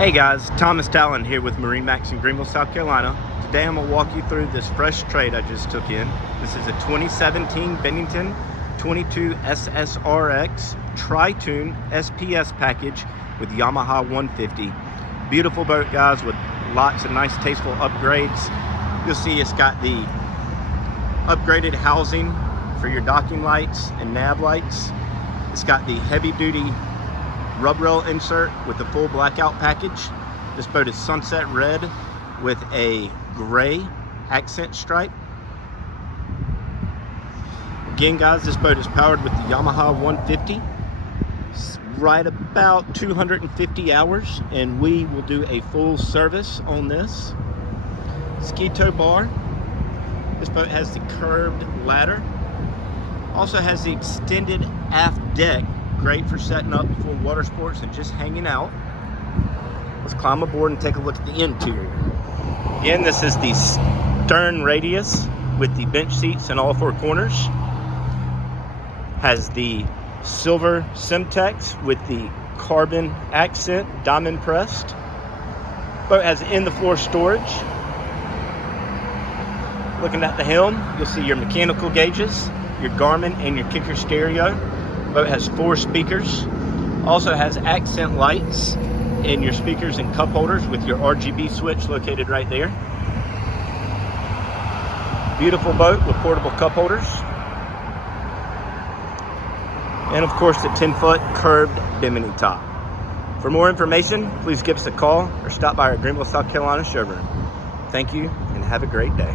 Hey guys, Thomas Talon here with MarineMax in Greenville, South Carolina. Today I'm going to walk you through this fresh trade I just took in. This is a 2017 Bennington 22 SSRX Triton SPS package with Yamaha 150. Beautiful boat, guys, with lots of nice tasteful upgrades. You'll see it's got the upgraded housing for your docking lights and nav lights. It's got the heavy duty rub rail insert with the full blackout package. This boat is sunset red with a gray accent stripe. Again, guys, this boat is powered with the Yamaha 150. It's right about 250 hours, and we will do a full service on this. Ski tow bar. This boat has the curved ladder. Also has the extended aft deck. Great for setting up for water sports and just hanging out. Let's climb aboard and take a look at the interior. Again, this is the stern radius with the bench seats in all four corners. Has the silver Semtex with the carbon accent diamond pressed. Boat has in-the-floor storage. Looking at the helm, you'll see your mechanical gauges, your Garmin, and your kicker stereo. Boat has 4 speakers. Also has accent lights in your speakers and cup holders with your RGB switch located right there. Beautiful boat with portable cup holders. And of course the 10-foot curved bimini top. For more information, please give us a call or stop by our Greenville, South Carolina showroom. Thank you and have a great day.